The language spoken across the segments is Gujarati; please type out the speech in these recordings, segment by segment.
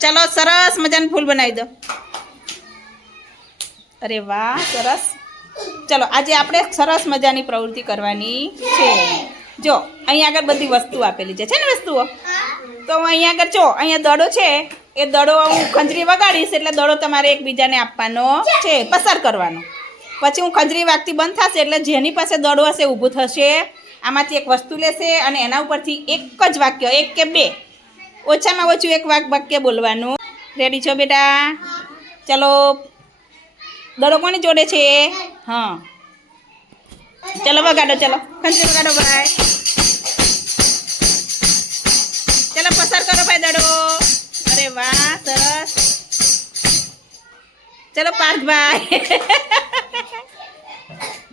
ચલો સરસ મજાનું ફૂલ બનાવી દો. અરે વાહ, સરસ. ચલો, આજે આપણે સરસ મજાની પ્રવૃત્તિ કરવાની છે. જો અહીંયા આગળ બધી વસ્તુ આપેલી છે. ને વસ્તુઓ? તો અહીંયા આગળ, જો, અહીંયા દડો છે. એ દડો હું ખંજરી વગાડીશ એટલે દડો તમારે એકબીજાને આપવાનો છે, પસાર કરવાનો. પછી હું ખંજરી વાગતી બંધ થશે એટલે જેની પાસે દડો હશે ઊભું થશે. આમાંથી એક વસ્તુ લેશે અને એના ઉપરથી એક જ વાક્ય, એક કે બે. ઓછામાં ઓછું એક વાક વાક્ય બોલવાનું. રેડી છો બેટા? ચલો. દડો કોની જોડે છે? હા. ચલો વગાડો, ચલો. ખંજરી વગાડો, ભાઈ. ચલો, પસાર કરો, ભાઈ, દડો. અરે વાહ, સરસ. ચલો પાર્થભાઈ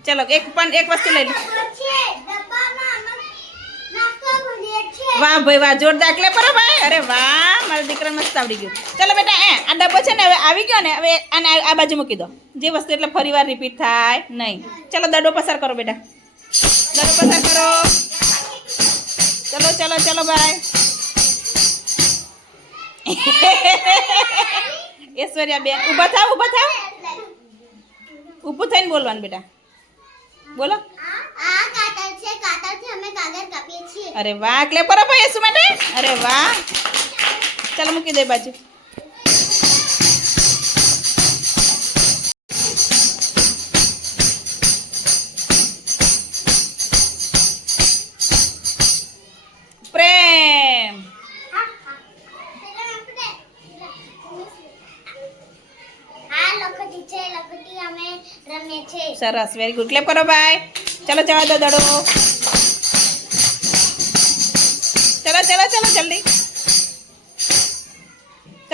ચલો, એક પણ એક વસ્તુ લઈ લો. વાહ ભાઈ, વાહ, જોરદાર કરો ભાઈ. અરે વાહ, મારા દીકરા મસ્ત આવડી ગયું. ચલો બેટા, એ, આ ડબ્બો છે ને હવે આવી ગયો ને, હવે આને આ બાજુ મૂકી દો. જે વસ્તુ એટલે ફરી વાર રિપીટ થાય નહીં. ચલો, દડો પસાર કરો બેટા. દડો પસાર કરો. ચલો ચલો ચલો ભાઈ. ઐશ્વર્યા બેન, ઊભા થાવ ઊભા થાવ. ઊભું થઈને બોલવાનું બેટા. બોલો. કાતરથી અમે કાગળ કાપીએ છીએ અરે વાહ ક્લેપ કરો ભાઈ શું માટે અરે વાહ ચાલો મૂકી દે બાજુ પ્રેમ આ લખોટી છે લખોટી અમે રમીએ છીએ સરસ વેરી ગુડ ક્લેપ કરો ભાઈ ચલો જવા દો દડો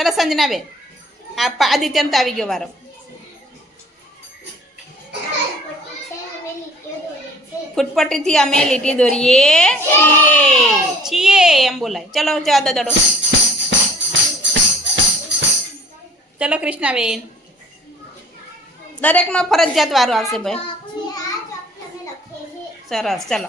ચલો સંજના બેન આ પા- તો આવી ગયો વારો. ફૂટપટ્ટીથી અમે લીટી દોરીએ છીએ. છીએ એમ બોલાય. ચલો જવા દો દડો. ચલો, કૃષ્ણાબેન. દરેકનો ફરજિયાત વારો આવશે ભાઈ. સરસ, ચલો.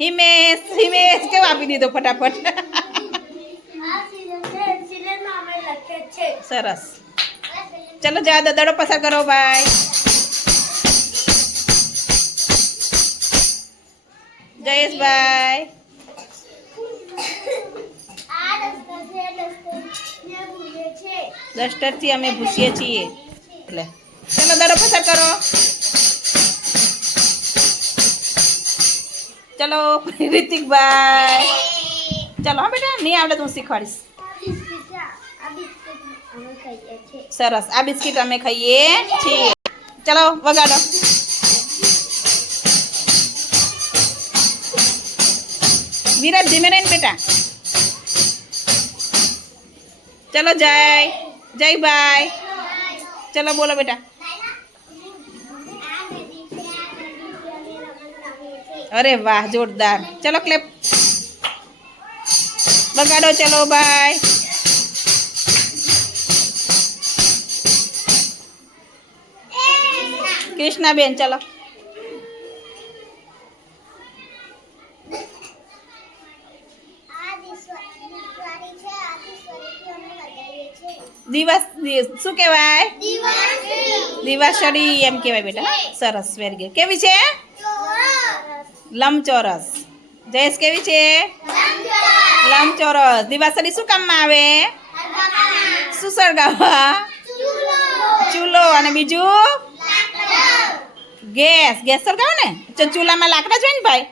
હિમેશ હિમેશ કેવો આપી દીધો ફટાફટ? સરસ. ચલો જા દડો પસાર કરો ભાઈ જયેશભાઈ ડસ્ટરથી અમે ભૂસીએ છીએ. એટલે ચલો, દડો પસાર કરો. ચલો રિતિકભાઈ ચલો, હા, બેટા, નહીં આવડે તું શીખવાડીશ. સરસ, આ બિસ્કિટ અમે ખાઈએ છીએ. ચલો, વગાડો. વિરાટ, ધીમે રહીને, બેટા. ચલો, જય. જય ભાઈ. ચલો, બોલો, બેટા. અરે વાહ જોરદાર ચલો ક્લેપ વગાડો ચલો ભાઈ કૃષ્ણાબેન ચલો આ દિસ્વા- દિવાળી છે આ દિવાળીથી અમે લગાવીએ છીએ દિવસ દિ- શું કહેવાય? દિવાળી દિવાસળી એમ કહેવાય બેટા. હા? સરસ વેરી ગુડ કેવી છે? ચોરસ લંબચોરસ. જયેશ કેવી છે? લંબચોરસ. દિવાસળી શું કામમાં આવે? શું સળગાવવા ચૂલો. અને બીજું? ગેસ. ગેસ સળગાવો ને તો ચૂલામાં લાકડા જોઈએ ને ભાઈ.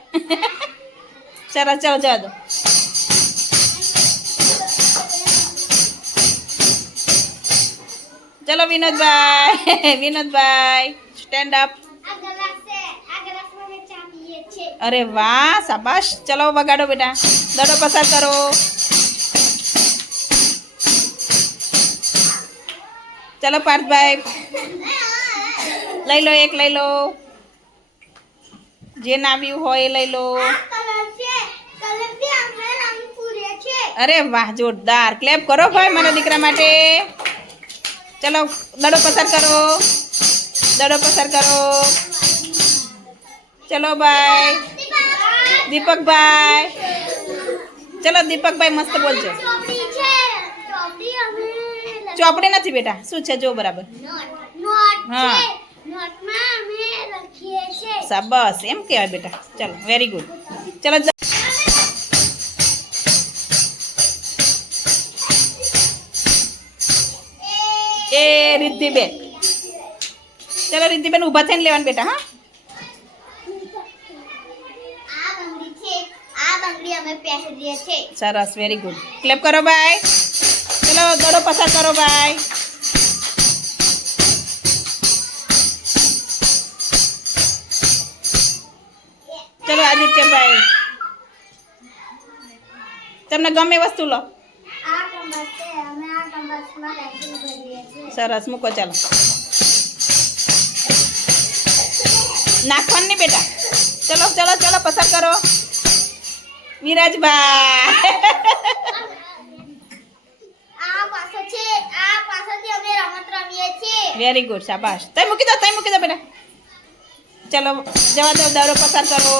સરસ ચાલો, જવા દો. ચલો, વિનોદભાઈ. વિનોદભાઈ સ્ટેન્ડ અપ આ ગ્લાસ છે આ ગ્લાસમાં અમે ચા પીએ છીએ અરે વાહ સાબાશ ચલો વગાડો બેટા. દડો પસાર કરો. ચલો પાર્થભાઈ. લઈ લો એક લઈ લો. જે નાવ્યું હોય એ લઈ લો. અરે વાહ જોરદાર. ક્લેપ કરો ભાઈ મારા દીકરા માટે. ચલો દડો પસાર કરો. દડો પસાર કરો. ચલો બાય દીપકભાઈ. ચલો દીપકભાઈ મસ્ત બોલજો. ચોપડી નથી બેટા, શું છે જો બરાબર. હા. સાબસ, એમ કહેવાય બેટા. ચલો વેરી ગુડ ચલો એ રિદ્ધિબેન. ચલો, રિદ્ધિબેન ઊભા થઈને લેવાનું બેટા, હા. અમે પહેરીએ છીએ. સરસ વેરી ગુડ ક્લેપ કરો ભાઈ. ચલો દડો પસાર કરો ભાઈ. ચલો આદિત્યભાઈ તમને ગમે એ વસ્તુ લો. આ કંબસ છે અમે આ કંબસમાં પેન્સિલ ભરીએ છીએ. સરસ મૂકો ચાલો. નાખવાનું નહીં બેટા. ચલો ચલો ચલો પસાર કરો. છીએ. વેરી ગુડ શાબાશ. તઈ મૂકી દો તઈ મૂકી દો બેટા. ચલો જવા દો દારો પસાર કરો.